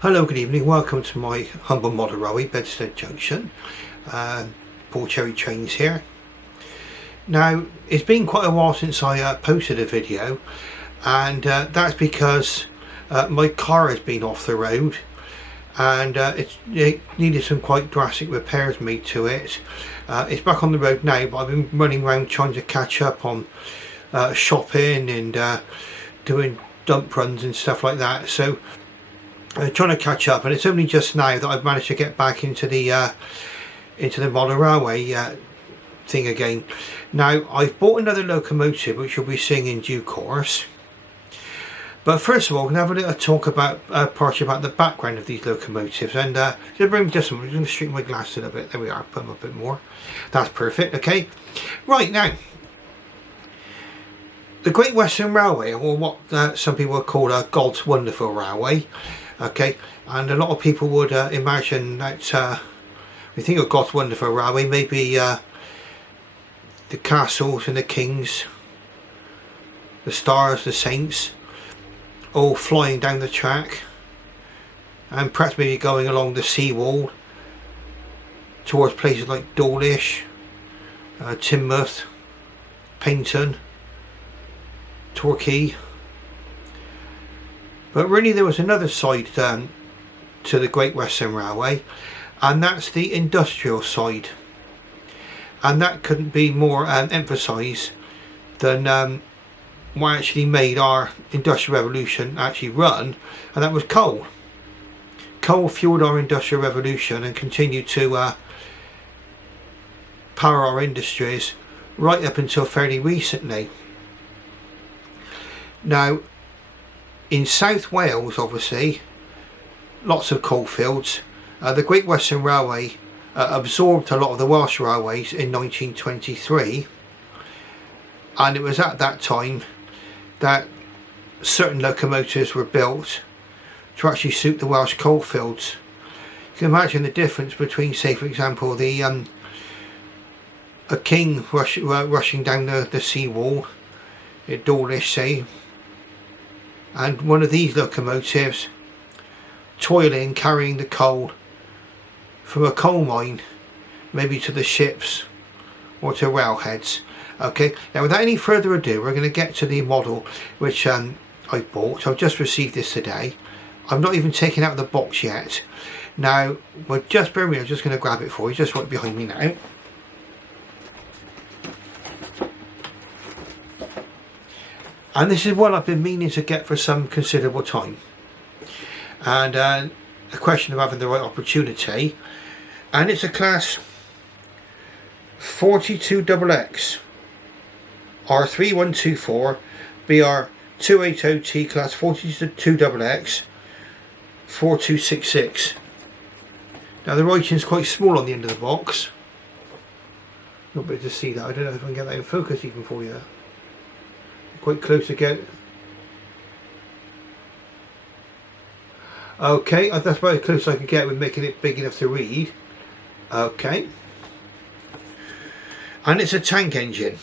Hello, good evening, welcome to my humble model railway, Bedstead Junction. Paul Cherry Trains here. Now, it's been quite a while since I posted a video, and that's because my car has been off the road, and it needed some quite drastic repairs made to it. It's back on the road now, but I've been running around trying to catch up on shopping and doing dump runs and stuff like that. So trying to catch up, and it's only just now that I've managed to get back into the model railway thing again. Now, I've bought another locomotive which you'll be seeing in due course, but first of all, I'm going to have a little talk about partially about the background of these locomotives. And just bring me just I'm going to straighten my glass a little bit. There we are, put them up a bit more. That's perfect. Okay, right now, the Great Western Railway, or what some people call God's Wonderful Railway. Okay, and a lot of people would imagine that we think of God's Wonderful Railway, maybe the castles and the kings, the stars, the saints, all flying down the track, and perhaps maybe going along the seawall towards places like Dawlish, Teignmouth, Paignton, Torquay. But really there was another side to the Great Western Railway, and that's the industrial side, and that couldn't be more emphasised than what actually made our industrial revolution actually run, and that was coal. Coal fueled our industrial revolution and continued to power our industries right up until fairly recently. Now, in South Wales, obviously, lots of coalfields. The Great Western Railway absorbed a lot of the Welsh railways in 1923, and it was at that time that certain locomotives were built to actually suit the Welsh coalfields. You can imagine the difference between, say for example, a king rushing down the seawall at Dawlish, say, and one of these locomotives toiling, carrying the coal from a coal mine maybe to the ships or to railheads. Okay, now without any further ado, we're going to get to the model which I bought. I've just received this today. I've not even taken out the box yet. Now, well, just bear with me, I'm just going to grab it for you, just right behind me now. And this is what I've been meaning to get for some considerable time, and a question of having the right opportunity. And it's a class 42XX R3124 BR280T class 42XX 4266. Now the writing is quite small on the end of the box. Not bit to see that. I don't know if I can get that in focus even for you. Quite close again. Okay, that's about as close as I can get with making it big enough to read. Okay. And it's a tank engine.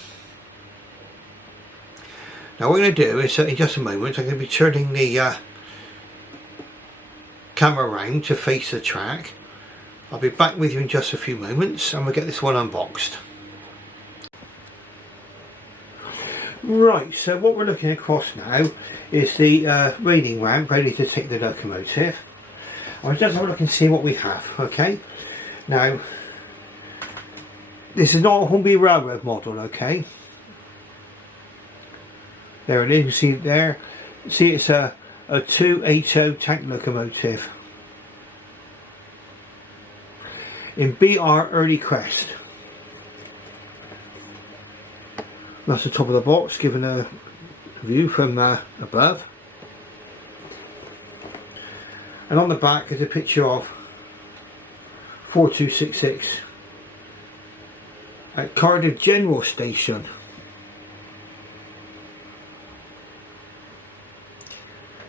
Now what I'm going to do is, in just a moment, I'm going to be turning the camera around to face the track. I'll be back with you in just a few moments, and we'll get this one unboxed. Right, so what we're looking across now is the railing ramp ready to take the locomotive. I'll just have a look and see what we have. Okay, now this is not a Hornby Railroad model. Okay, there it is, you see it there. See, it's a 280 tank locomotive in BR Early Crest. That's the top of the box, given a view from above. And on the back is a picture of 4266 at Cardiff General Station.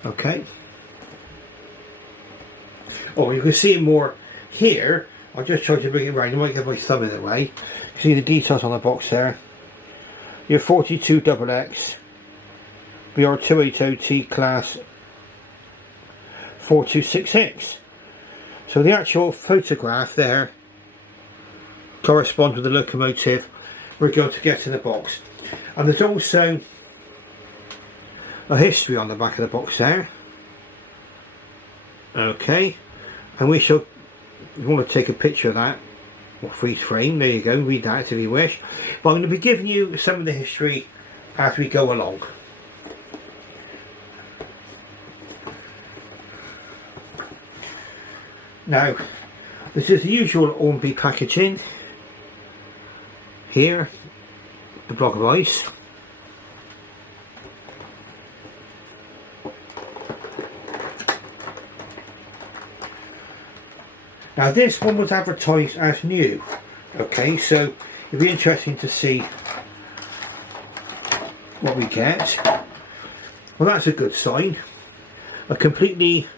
Okay. Oh, you can see it more here. I'll just try to bring it around. I might get my thumb in the way. You see the details on the box there. Your 42XX BR280T class 4266. So the actual photograph there corresponds with the locomotive we're going to get in the box. And there's also a history on the back of the box there. Okay, and we shall, if you want to take a picture of that, or freeze frame, there you go, read that if you wish. But I'm going to be giving you some of the history as we go along. Now, this is the usual Hornby packaging. Here, the block of ice. Now this one was advertised as new. Okay, so it'll be interesting to see what we get. Well, that's a good sign. A completely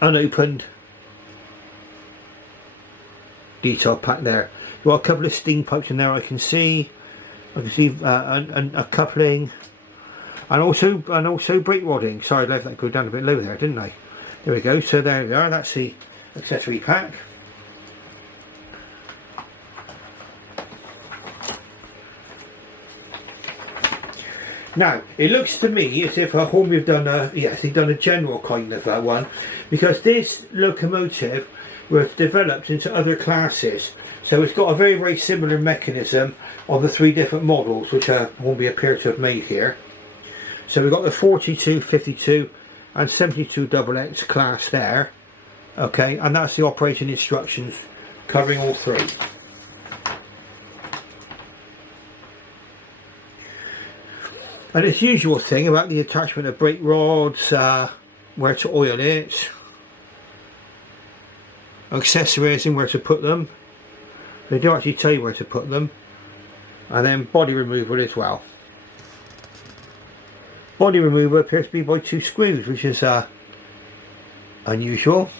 unopened detail pack there. You've got a couple of steam pipes in there. I can see a coupling, and also brake wadding. Sorry, I let that go down a bit low there, didn't I? There we go. So there we are. That's the accessory pack. Now it looks to me as if Hornby have done they've done a general kind of one, because this locomotive was developed into other classes, so it's got a very, very similar mechanism of the three different models which Hornby appear to have made here. So we've got the 42, 52 and 72 XX class there. Okay, and that's the operating instructions covering all three. And it's the usual thing about the attachment of brake rods, where to oil it, accessories and where to put them. They do actually tell you where to put them. And then body removal as well. Body removal appears to be by 2 screws, which is unusual.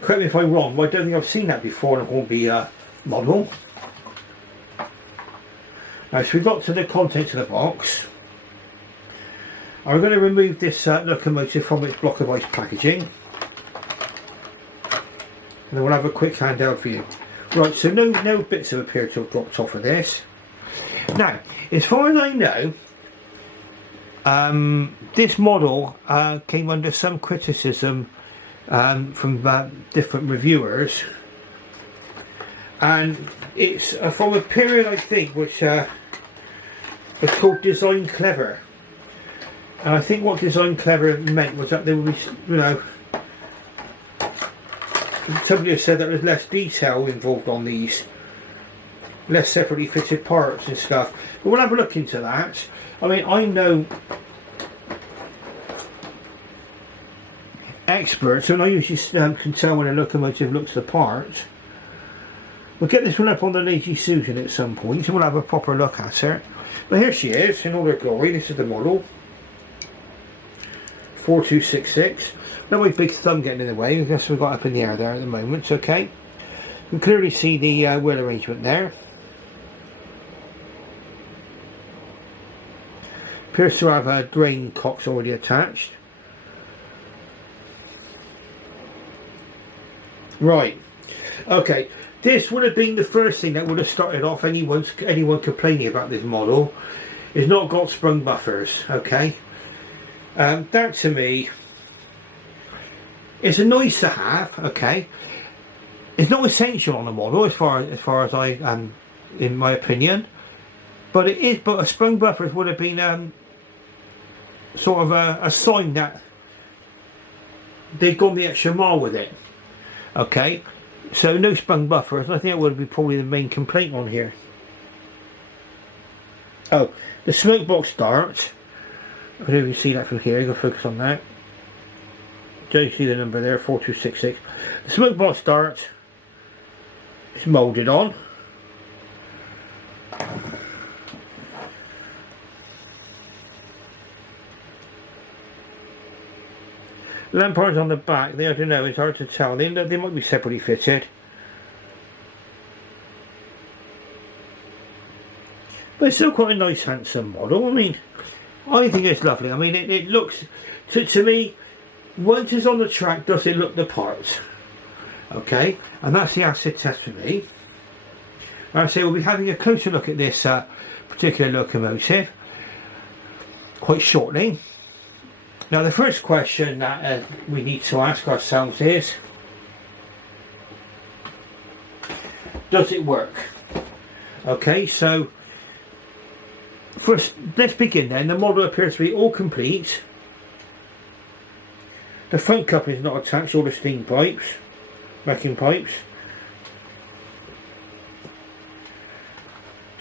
Correct me if I'm wrong, but I don't think I've seen that before in a Hornby model. Now, so we've got to the contents of the box. I'm going to remove this locomotive from its block of ice packaging. And then we'll have a quick handout for you. Right, so no bits have appeared to have dropped off of this. Now, as far as I know, this model came under some criticism from different reviewers, and it's from a period, I think, which was called Design Clever. And I think what Design Clever meant was that there would be, you know, somebody has said that there's less detail involved on these, less separately fitted parts and stuff. But we'll have a look into that. I mean, I know experts, and I usually can tell when a locomotive looks the part. We'll get this one up on the Lazy Susan at some point, and we'll have a proper look at her. But here she is in all her glory. This is the model 4266. No my big thumb getting in the way. That's what we've got up in the air there at the moment. Okay, you can clearly see the wheel arrangement there. Appears to have a drain cocks already attached. Right, okay, this would have been the first thing that would have started off anyone complaining about this model. It's not got sprung buffers, okay. That to me is a nice to have, okay. It's not essential on the model as far as I am, in my opinion, but it is. But a sprung buffers would have been sort of a sign that they've gone the extra mile with it. Okay, so no sprung buffers. I think that would be probably the main complaint on here. Oh, the smoke box starts. I don't know if you see that from here. You can focus on that. Do you see the number there? 4266. The smoke box starts. It's moulded on. Lamparts on the back, I don't know, it's hard to tell. They might be separately fitted. but it's still quite a nice handsome model. I mean, I think it's lovely. I mean, it looks, to me, once it's on the track, does it look the part? Okay, and that's the acid test for me. Like I say, we'll be having a closer look at this particular locomotive quite shortly. Now, the first question that we need to ask ourselves is, does it work? Okay, so first, let's begin then. The model appears to be all complete. The front coupling is not attached, all the steam pipes, vacuum pipes.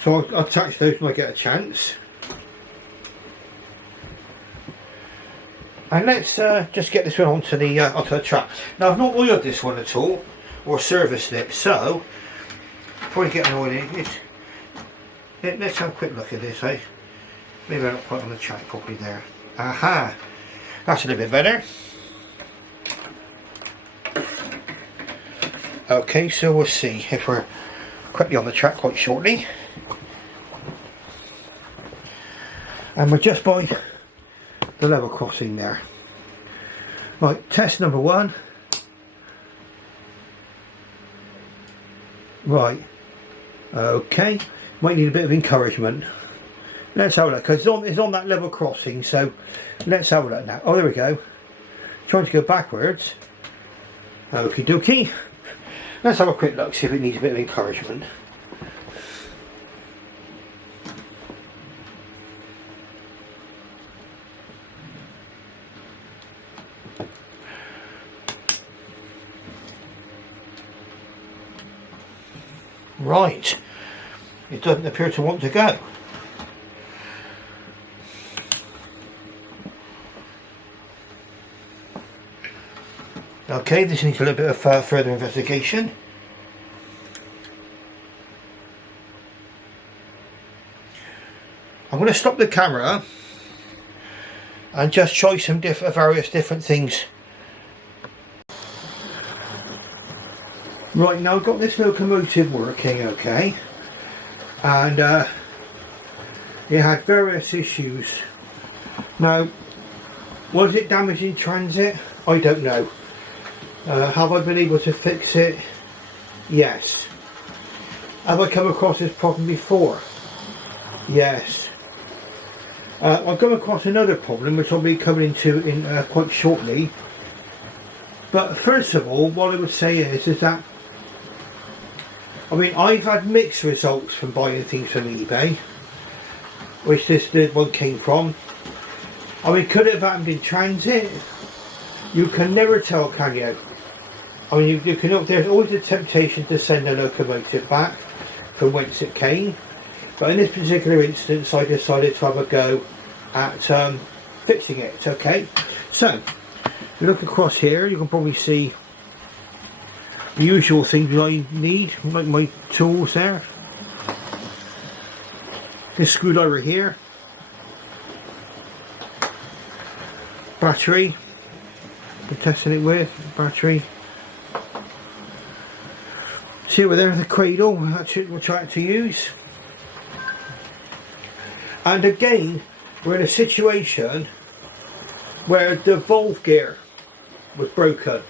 So I'll attach those when I get a chance. And let's just get this one onto the track. Now, I've not oiled this one at all, or serviced it, so before we get an oil in, let's have a quick look at this, eh? Maybe I don't put it on the track properly there. Aha! That's a little bit better. Okay, so we'll see if we're quickly on the track quite shortly. And we're just by the level crossing there. Right, test number 1. Right, okay, might need a bit of encouragement. Let's have a look, because it's on that level crossing, so let's have a look now. Oh, there we go. Trying to go backwards. Okie dokie. Let's have a quick look, see if it needs a bit of encouragement. Right, it doesn't appear to want to go. Okay, this needs a little bit of further investigation. I'm going to stop the camera and just try some various different things. Right, now I've got this locomotive working, okay, and it had various issues. Now, was it damaged in transit? I don't know. Have I been able to fix it? Yes. Have I come across this problem before? Yes. I've come across another problem which I'll be coming into in quite shortly. But first of all, what I would say is that, I mean, I've had mixed results from buying things from eBay, which this one came from. I mean, could it have happened in transit? You can never tell, can you? I mean, you can. There's always a temptation to send a locomotive back from whence it came, but in this particular instance, I decided to have a go at fixing it. Okay, so if you look across here, you can probably see the usual things I need, like my tools there. This screwdriver here, battery. We're testing it with battery. See over there, the cradle, we'll try to use. And again, we're in a situation where the valve gear was broken.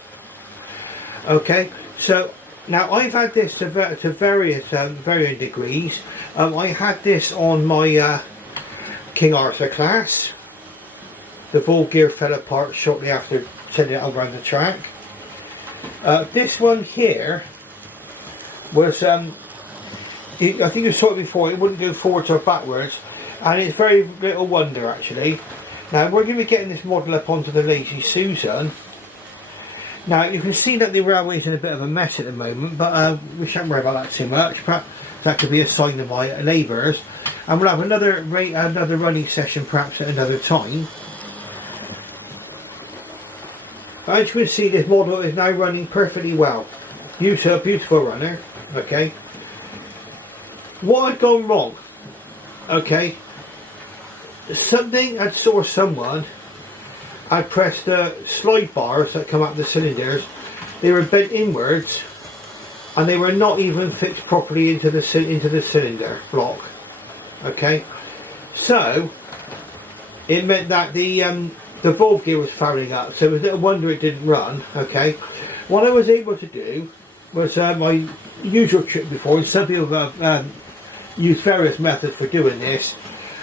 Okay, so now I've had this to various varying degrees. I had this on my King Arthur class. The valve gear fell apart shortly after sending it around the track. This one here was, I think you saw it before, it wouldn't go forwards or backwards, and it's very little wonder actually. Now we're going to be getting this model up onto the Lazy Susan. Now you can see that the railway's in a bit of a mess at the moment, but we shan't worry about that too much. Perhaps that could be a sign of my labours, and we'll have another running session perhaps at another time. As you can see, this model is now running perfectly well. Beautiful runner. Okay. What had gone wrong? Okay. Something had someone had pressed the slide bars that come out of the cylinders. They were bent inwards, and they were not even fixed properly into the cylinder block. Okay, so it meant that the valve gear was fouling up, so it was no wonder it didn't run. Okay, what I was able to do was my usual trick before, and some people have used various methods for doing this.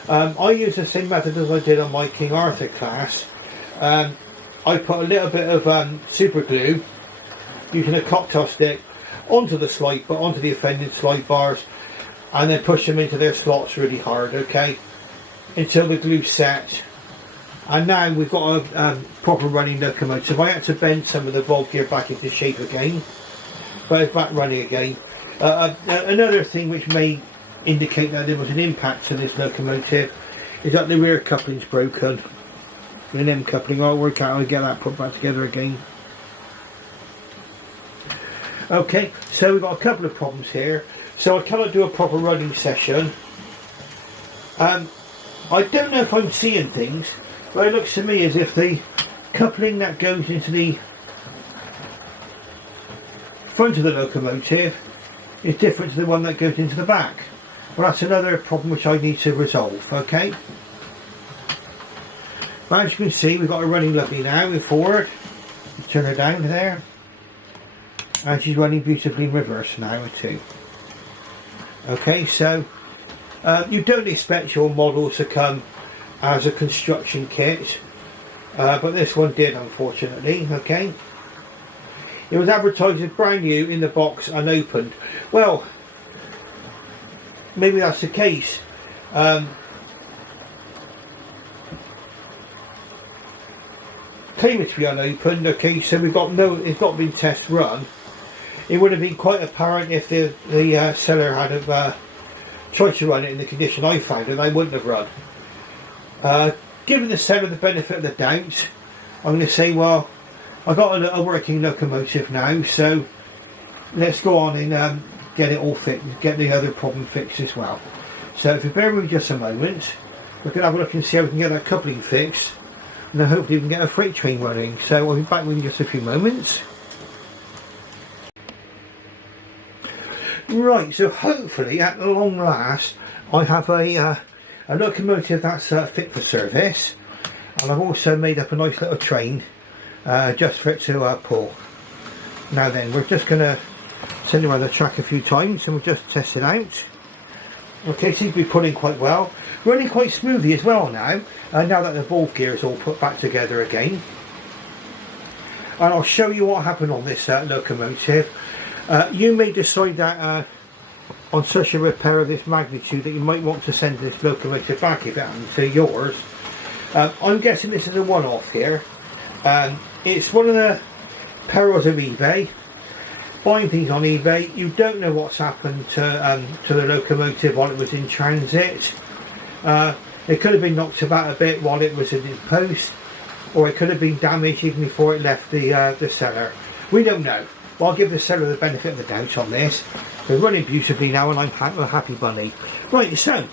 I use the same method as I did on my King Arthur class. I put a little bit of super glue using a cocktail stick onto the offending slide bars, and then push them into their slots really hard, okay, until the glue's set. And now we've got a proper running locomotive. I had to bend some of the valve gear back into shape again, but it's back running again. Another thing which may indicate that there was an impact to this locomotive is that the rear coupling's broken. An M coupling. I'll work out how to get that put back together again. Okay, so we've got a couple of problems here. So I cannot do a proper running session. I don't know if I'm seeing things, but it looks to me as if the coupling that goes into the front of the locomotive is different to the one that goes into the back. Well, that's another problem which I need to resolve, okay? But as you can see, we've got her running lovely now in forward. Turn her down there. And she's running beautifully in reverse now too. Okay, so you don't expect your models to come as a construction kit, but this one did, unfortunately. Okay, it was advertised as brand new in the box, unopened. Well, maybe that's the case. Claim it to be unopened. Okay, so we've got it's not been test run. It would have been quite apparent if the seller had have tried to run it in the condition I found it. I wouldn't have run. Given the seller the benefit of the doubt, I'm going to say, well, I've got a working locomotive now, so let's go on and get it all fixed, get the other problem fixed as well. So if you bear with me just a moment, we can have a look and see how we can get that coupling fixed, and then hopefully we can get a freight train running. So I'll be back with you in just a few moments. Right, so hopefully at long last I have a locomotive that's fit for service, and I've also made up a nice little train just for it to pull. Now then, we're just going to send it around the track a few times and we'll just test it out. Okay, seems to be pulling quite well, running quite smoothly as well now, now that the valve gear is all put back together again. And I'll show you what happened on this locomotive. You may decide that on such a repair of this magnitude that you might want to send this locomotive back if it happens to yours. I'm guessing this is a one-off here. It's one of the perils of eBay. Buying things on eBay, you don't know what's happened to the locomotive while it was in transit. It could have been knocked about a bit while it was in its post, or it could have been damaged even before it left the seller. We don't know. Well, I'll give the seller the benefit of the doubt on this. We're running beautifully now and I'm a happy bunny. Right, so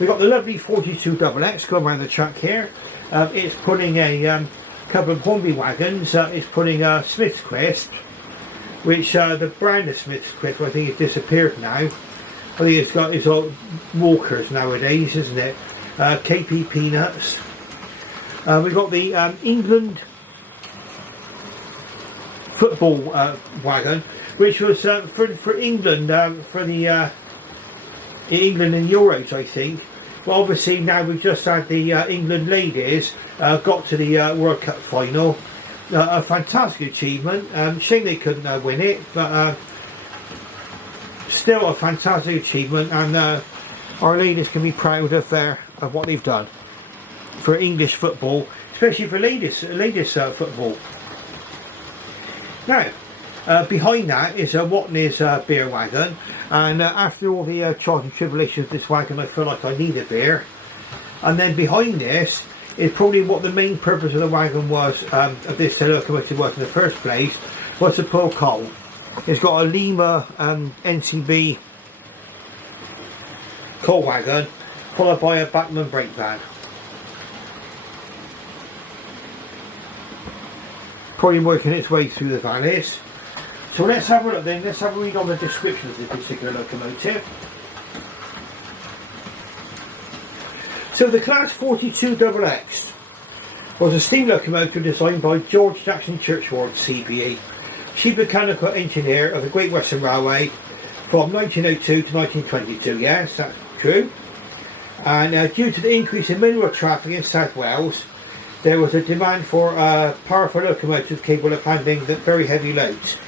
we've got the lovely 42XX going around the track here. It's putting a couple of Hornby wagons. It's putting a Smith's Crisp, which the brand of Smith's Crisp I think has disappeared now. I think it's all Walkers nowadays, isn't it? KP Peanuts. We've got the England football wagon, which was for England, for the England and Euros, I think. Well, obviously now we've just had the England ladies got to the World Cup final. A fantastic achievement. Shame they couldn't win it, but still a fantastic achievement, and our ladies can be proud of what they've done for English football, especially for ladies football. Now, behind that is a Watney's beer wagon, and after all the trials and tribulations of this wagon, I feel like I need a beer. And then behind this is probably what the main purpose of the wagon was, of this locomotive was in the first place, was to pull coal. It's got a Lima NCB coal wagon, followed by a Bachmann brake van. Probably working its way through the valleys. So let's have a look then, let's have a read on the description of this particular locomotive. So the Class 42XX was a steam locomotive designed by George Jackson Churchward, CBE, Chief Mechanical Engineer of the Great Western Railway from 1902 to 1922. Yes, that's true. And due to the increase in mineral traffic in South Wales, there was a demand for powerful locomotives capable of handling the very heavy loads.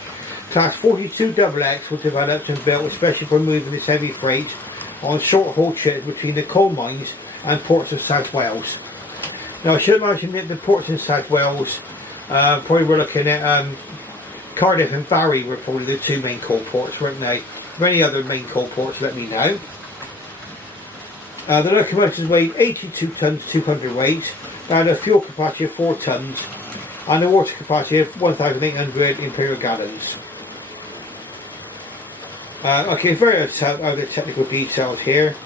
Class 42XX was developed and built especially for moving this heavy freight on short haul trips between the coal mines and ports of South Wales. Now I should imagine that the ports in South Wales, probably we're looking at Cardiff and Barry were probably the two main coal ports, weren't they? If any other main coal ports, let me know. The locomotives weighed 82 tonnes 200 weight, and a fuel capacity of 4 tonnes, and a water capacity of 1,800 imperial gallons. Okay, very other technical details here.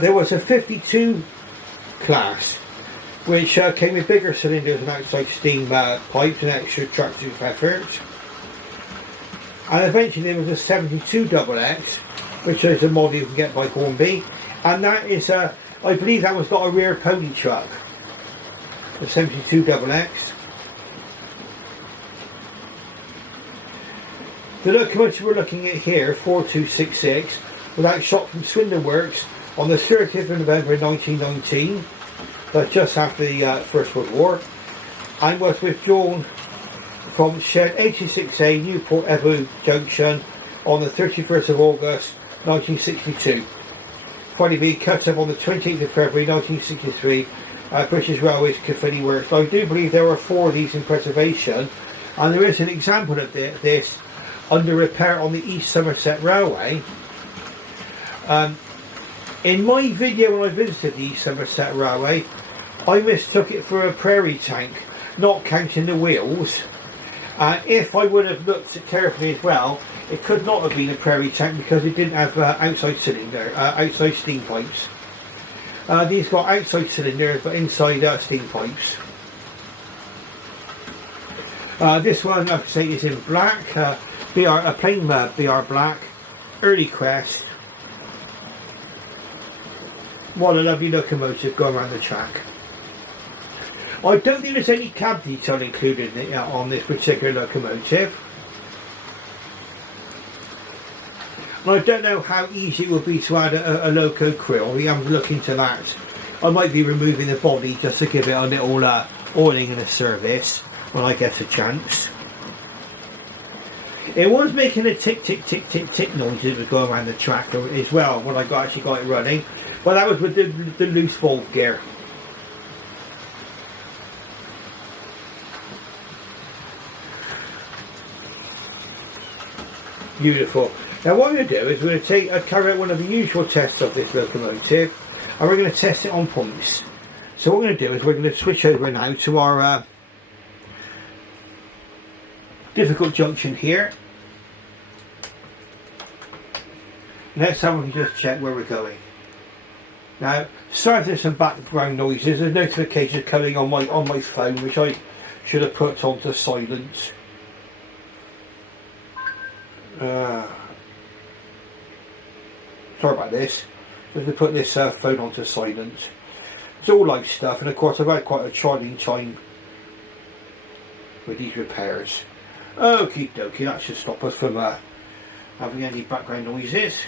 There was a 52 class, which came with bigger cylinders and outside steam pipes and extra tractive efforts. And eventually there was a 72XX, which is a model you can get by Hornby, and that is I believe that one's got a rear pony truck. The 72XX. The locomotive we're looking at here, 4266, was outshot from Swindon Works on the 30th of November 1919, just after the First World War, and was withdrawn from shed 86A Newport Evo Junction on the 31st of August 1962. Finally being cut up on the 28th of February 1963 at British Railways Caffini Works. I do believe there are 4 of these in preservation, and there is an example of this under repair on the East Somerset Railway. In my video when I visited the East Somerset Railway, I mistook it for a prairie tank, not counting the wheels. And if I would have looked carefully as well, it could not have been a prairie tank because it didn't have outside steam pipes. These got outside cylinders but inside steam pipes. This one, like I say, is in black, a plain BR black, early crest. What a lovely locomotive going around the track. I don't think there's any cab detail included on this particular locomotive. And I don't know how easy it would be to add a loco krill. We haven't looked into that. I might be removing the body just to give it a little oiling and a service when I get a chance. It was making a tick tick tick tick tick noise as it was going around the track as well when I actually got it running. But that was with the loose valve gear. Beautiful. Now what we're going to do is we're going to carry out one of the usual tests of this locomotive, and we're going to test it on points. So what we're going to do is we're going to switch over now to our difficult junction here. Let's have a just check where we're going. Now, sorry if there's some background noises. There's notifications coming on my phone, which I should have put onto silent. Sorry about this. Just to put this phone onto silent. It's all live stuff, and of course I've had quite a trying time with these repairs. Okie dokie, that should stop us from having any background noises.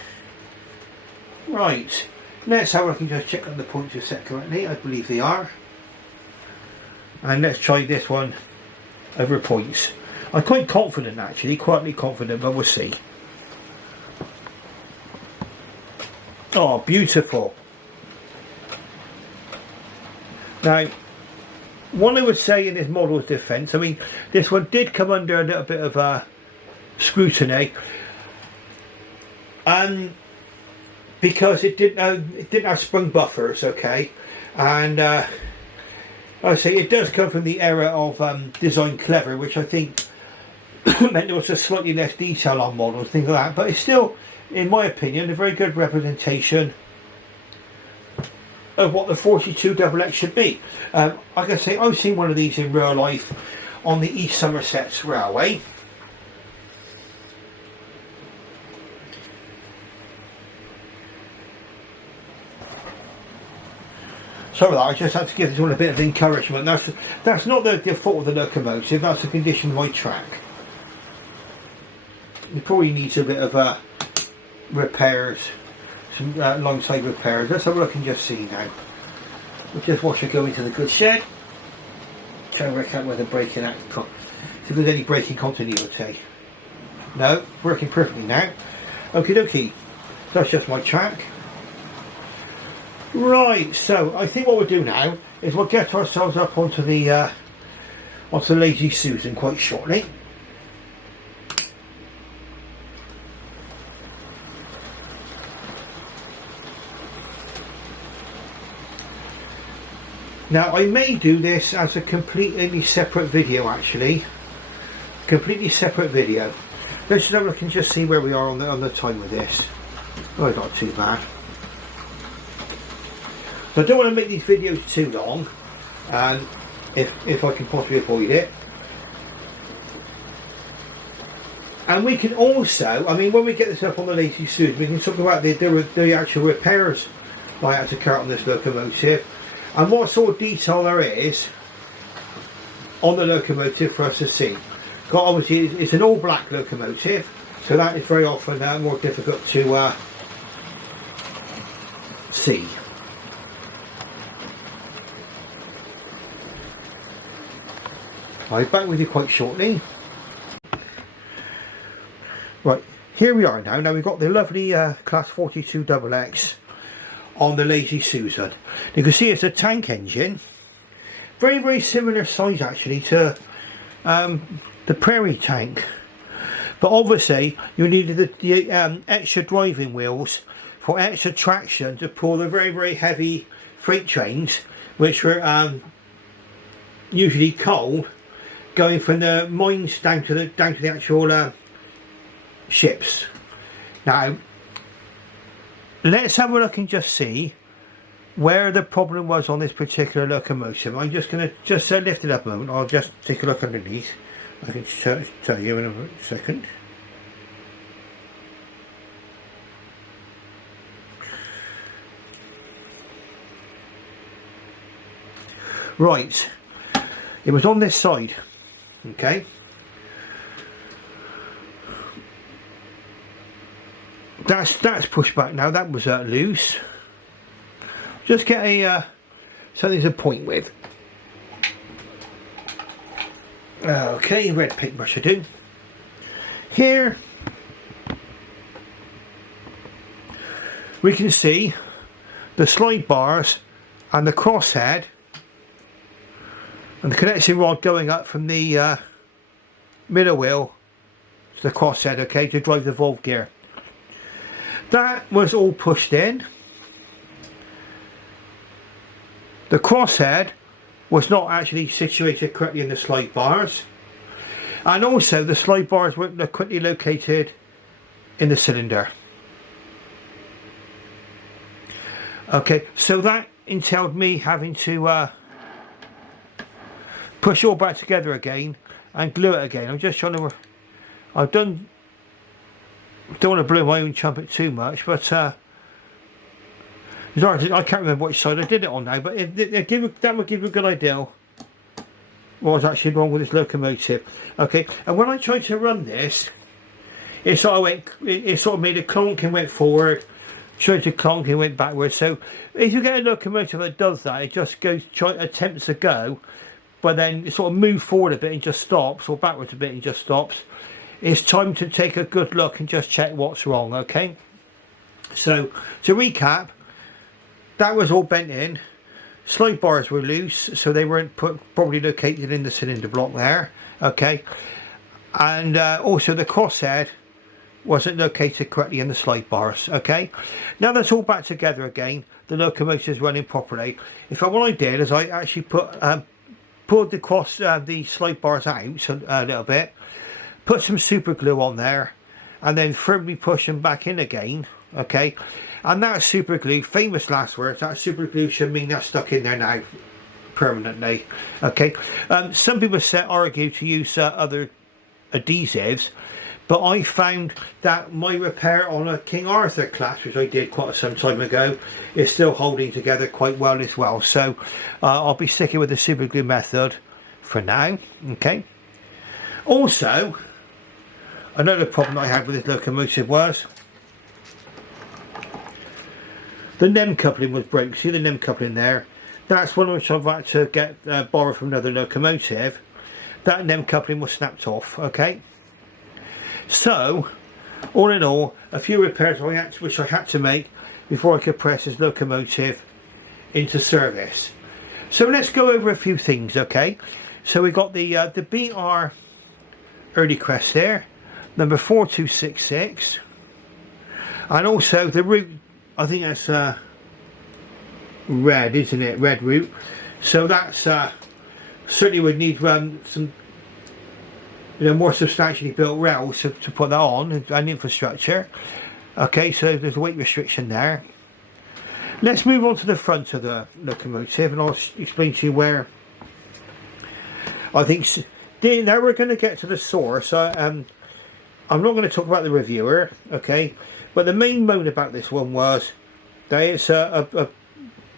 Right, let's have a look and just check that the points are set correctly. I believe they are. And let's try this one over points. I'm quite confident actually, quietly confident, but we'll see. Oh, beautiful. Now, what I would say in this model's defence, I mean, this one did come under a little bit of scrutiny, and because it didn't have sprung buffers, okay, and I say it does come from the era of design clever, which I think meant there was a slightly less detail on models, things like that, but it's still, in my opinion, a very good representation of what the 42XX should be. Like I say, I've seen one of these in real life on the East Somerset Railway. Sorry about that, I just had to give this one a bit of encouragement. That's not the fault of the locomotive, that's the condition of my track. It probably needs a bit of repairs, some long side repairs. Let's have a look and just see now. We'll just watch it go into the goods shed. Try and work out where the braking see if there's any braking continuity. No, working perfectly now. Okie dokie. That's just my track. Right, so I think what we'll do now is we'll get ourselves up onto the Lazy Susan quite shortly. Now I may do this as a completely separate video actually. Completely separate video. Let's just have a look and just see where we are on the time with this. Oh, not too bad. So I don't want to make these videos too long, and if I can possibly avoid it. And we can also, I mean, when we get this up on the Lazy Susan, we can talk about the actual repairs I had to carry on this locomotive, and what sort of detail there is on the locomotive for us to see. Got obviously it's an all black locomotive, so that is very often more difficult to see. I'll be back with you quite shortly. Right, here we are now. Now we've got the lovely Class 42XX on the Lazy Susan. You can see it's a tank engine. Very, very similar size actually to the Prairie tank. But obviously you needed the extra driving wheels for extra traction to pull the very, very heavy freight trains, which were usually coal, going from the mines down to the actual ships. Now let's have a look and just see where the problem was on this particular locomotive. I'm just going to lift it up a moment. I'll just take a look underneath. I can tell you in a second. Right, it was on this side. Okay, that's pushed back now. That was loose. Just get a something to point with. Okay, red paintbrush I do. Here we can see the slide bars and the crosshead and the connection rod going up from the middle wheel to the crosshead, okay, to drive the valve gear. That was all pushed in. The crosshead was not actually situated correctly in the slide bars, and also the slide bars weren't correctly located in the cylinder. Okay, so that entailed me having to push it all back together again and glue it again. I'm just trying to, don't want to blow my own trumpet too much, but I can't remember which side I did it on now, but that would give you a good idea what was actually wrong with this locomotive. Okay, and when I tried to run this, it sort of made a clonk and went forward, tried to clonk and went backwards. So if you get a locomotive that does that, it just attempts to go, but then it sort of moves forward a bit and just stops, or backwards a bit and just stops. It's time to take a good look and just check what's wrong. Okay, so to recap, that was all bent in. Slide bars were loose, so they weren't properly located in the cylinder block there. Okay, and also the crosshead wasn't located correctly in the slide bars. Okay, now that's all back together again. The locomotive is running properly. What I did is I actually pulled the slide bars out a little bit, put some super glue on there, and then firmly push them back in again. Okay, and that super glue, famous last words, that super glue should mean that's stuck in there now permanently. Okay, some people argue to use other adhesives, but I found that my repair on a King Arthur class, which I did quite some time ago, is still holding together quite well as well. So I'll be sticking with the super glue method for now. Okay. Also, another problem I had with this locomotive was the NEM coupling was broke. See the NEM coupling there? That's one which I've had to get borrow from another locomotive. That NEM coupling was snapped off. Okay. So, all in all, a few repairs which I had to make before I could press this locomotive into service. So let's go over a few things, okay? So we got the BR early crest there, number 4266, and also the route. I think that's red, isn't it? Red route. So that's certainly would need some, you know, more substantially built rails to put that on, and infrastructure. Okay, so there's a weight restriction there. Let's move on to the front of the locomotive, and I'll explain to you where I think. Now we're going to get to the source. I'm not going to talk about the reviewer, okay, but the main moan about this one was that it's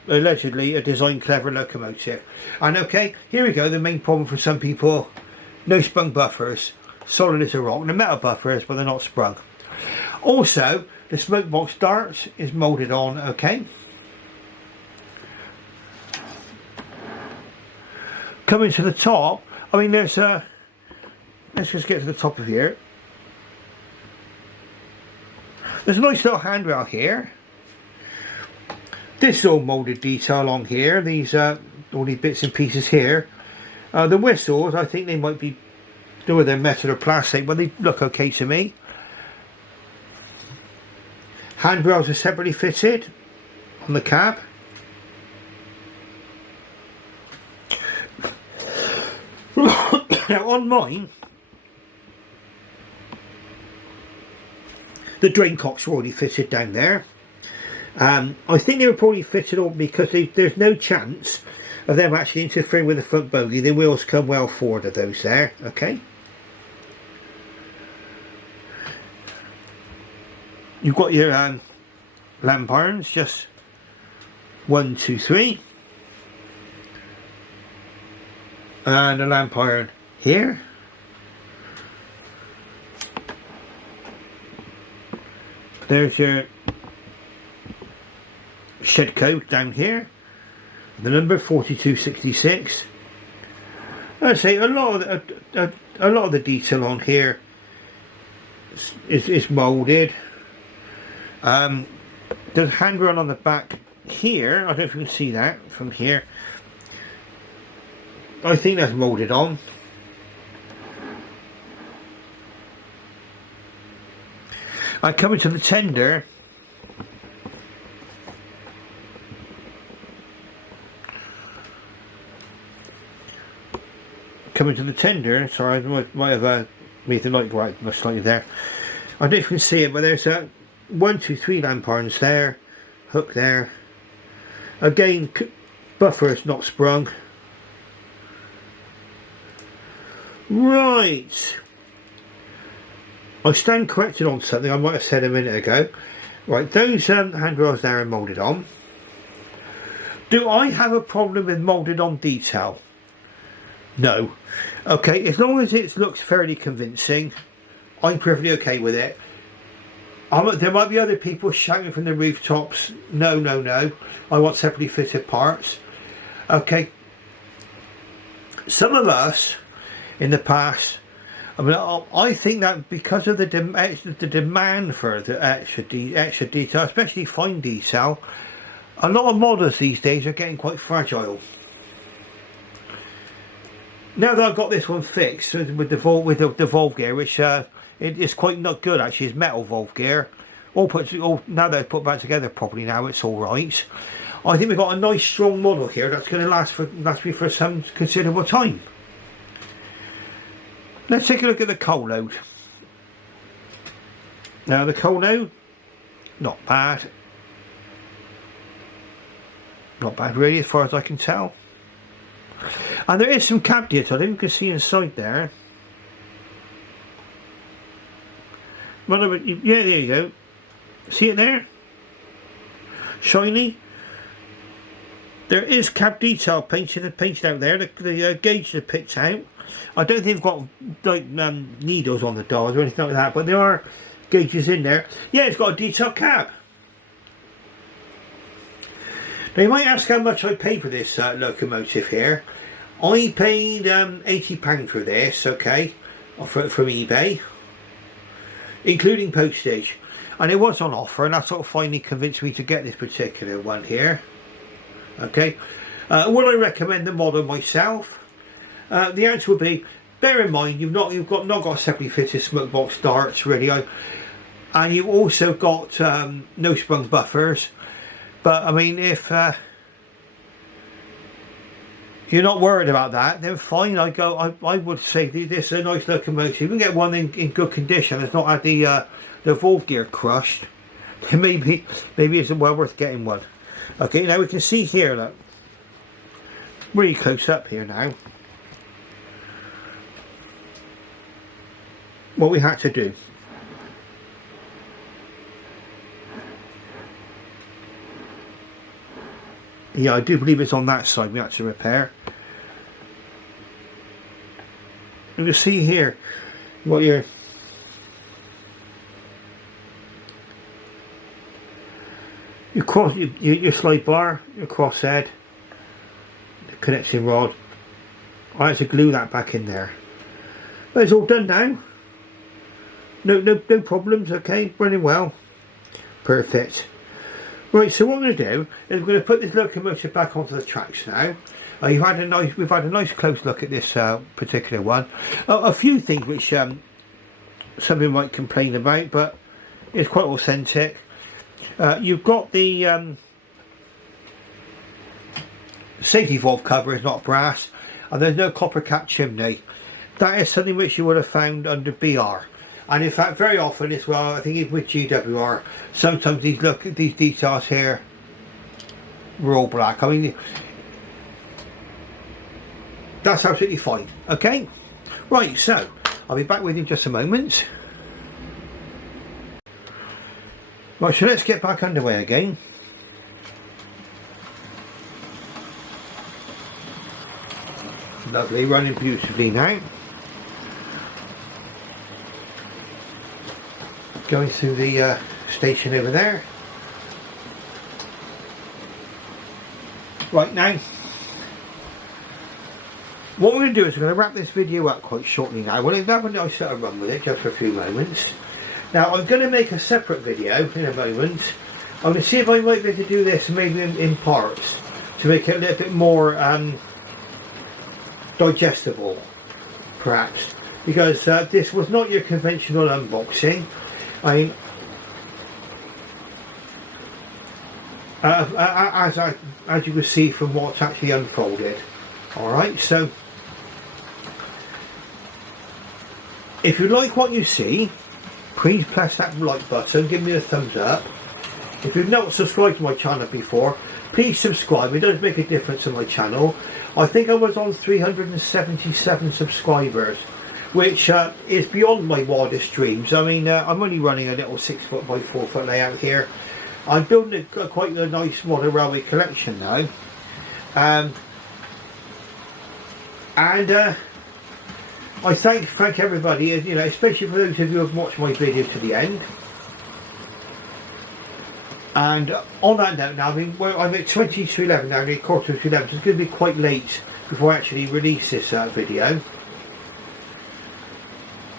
allegedly a design clever locomotive. And okay, here we go, the main problem for some people: no sprung buffers, solid as a rock. They're metal buffers, but they're not sprung. Also, the smoke box darts is moulded on, okay. Coming to the top, I mean, there's a, let's just get to the top of here. There's a nice little handrail here. This all moulded detail on here, these all these bits and pieces here. The whistles, I think they might be doing their metal or plastic, but they look okay to me. Handrails are separately fitted on the cab. Now on mine, the drain cocks were already fitted down there. I think they were probably fitted on because there's no chance of them actually interfering with the front bogie. The wheels come well forward of those there, okay. You've got your lamp irons, just 1, 2, 3, and a lamp iron here. There's your shed coat down here, the number 4266. I'd say a lot of the detail on here is moulded. There's a handrail on the back here. I don't know if you can see that from here. I think that's moulded on. I come into the tender. Coming to the tender, sorry, I might have made the light go out slightly there. I don't know if you can see it, but there's a 1, 2, 3 lamp irons there, hook there. Again, buffer is not sprung. Right. I stand corrected on something I might have said a minute ago. Right, those handrails there are moulded on. Do I have a problem with moulded on detail? No. Okay, as long as it looks fairly convincing, I'm perfectly okay with it. There might be other people shouting from the rooftops, no, no, no, I want separately fitted parts. Okay. Some of us in the past, I mean, I think that because of the demand for the extra detail, especially fine detail, a lot of models these days are getting quite fragile. Now that I've got this one fixed with the valve gear, which it is quite not good actually, it's metal valve gear. Now that I've put back together properly, now it's all right. I think we've got a nice strong model here that's going to last me for some considerable time. Let's take a look at the coal load. Now the coal load, not bad. Not bad really, as far as I can tell. And there is some cab detail, I think you can see inside there. Yeah, there you go. See it there? Shiny. There is cab detail painted out there. The gauges are picked out. I don't think they've got like needles on the dials or anything like that, but there are gauges in there. Yeah, it's got a detailed cab. Now you might ask how much I paid for this locomotive here. I paid £80 for this, okay, from eBay, including postage, and it was on offer, and that sort of finally convinced me to get this particular one here. Okay, would I recommend the model myself? The answer would be, bear in mind you've not got a separately fitted smoke box darts radio, and you've also got no sprung buffers. But I mean, if you're not worried about that, then fine. I would say this is a nice locomotive. You can get one in good condition. It's not had the valve gear crushed. Then maybe it's well worth getting one. Okay, now we can see here, look, really close up here now, what we had to do. Yeah, I do believe it's on that side we had to repair. You can see here what your slide bar, your crosshead, the connecting rod. I had to glue that back in there, but it's all done now. No problems. Okay, running well, perfect. Right, so what I'm going to do is I'm going to put this locomotive back onto the tracks now. We've had a nice close look at this particular one. A few things which some people might complain about, but it's quite authentic. You've got the safety valve cover is not brass, and there's no copper cap chimney. That is something which you would have found under BR. And in fact, very often as well, I think even with GWR, sometimes these details here were all black. I mean, that's absolutely fine. Okay, right. So I'll be back with you in just a moment. Right, so let's get back underway again. Lovely, running beautifully now. Going through the station over there. Right, now what we're going to do is we're going to wrap this video up quite shortly now. We'll have a nice little run with it just for a few moments. Now I'm going to make a separate video in a moment. I'm going to see if I might be able to do this maybe in parts to make it a little bit more digestible, perhaps, because this was not your conventional unboxing. I mean, as you can see from what's actually unfolded. Alright, so if you like what you see, please press that like button, give me a thumbs up. If you've not subscribed to my channel before, please subscribe. It does make a difference on my channel. I think I was on 377 subscribers, which is beyond my wildest dreams. I mean, I'm only running a little 6 foot by 4 foot layout here. I'm building quite a nice modern railway collection now, and I thank everybody, you know, especially for those of you who have watched my video to the end. And on that note now, I mean, I'm at 20 to 11 now, nearly quarter to 11, so it's going to be quite late before I actually release this video.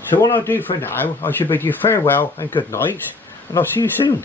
So what I'll do for now, I should bid you farewell and good night, and I'll see you soon.